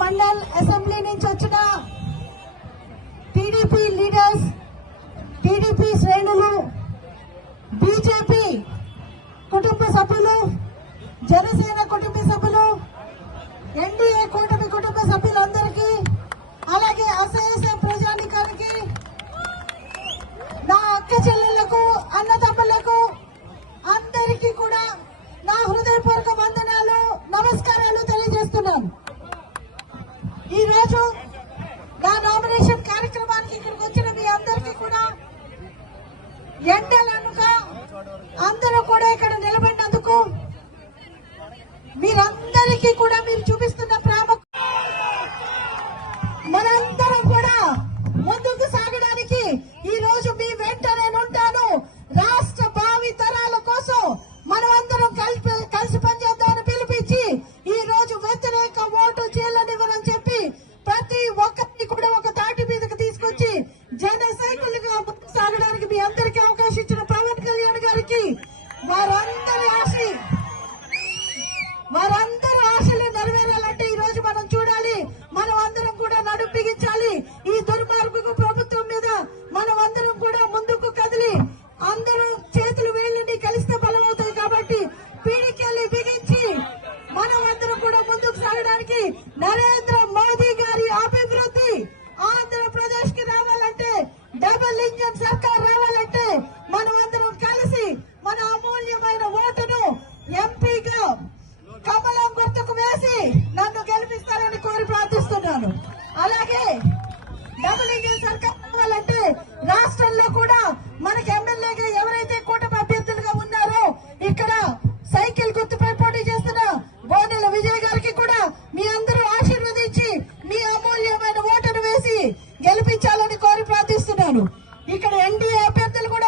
Mandal assembly నుంచి వచ్చిన TDP leaders TDP శ్రేణులు బీజేపీ కుటుంబ సభ్యులు జనసేన కుటుంబ సభ్యులు ఎన్డీఏ కూటమి ఎండలనుక అందరూ కూడా ఇక్కడ నిలబడినందుకు మీరందరికీ కూడా మీరు చూపి లింగం సర్కార్ రావాలంటే మనం అందరం కలిసి మన అమూల్యమైన ఓటును ఎంపీగా కమలం గుర్తుకు వేసి నన్ను గెలిపిస్తారని కోరి ప్రార్థిస్తున్నాను. ఇక్కడ ఎన్డీఏ అభ్యర్థులు కూడా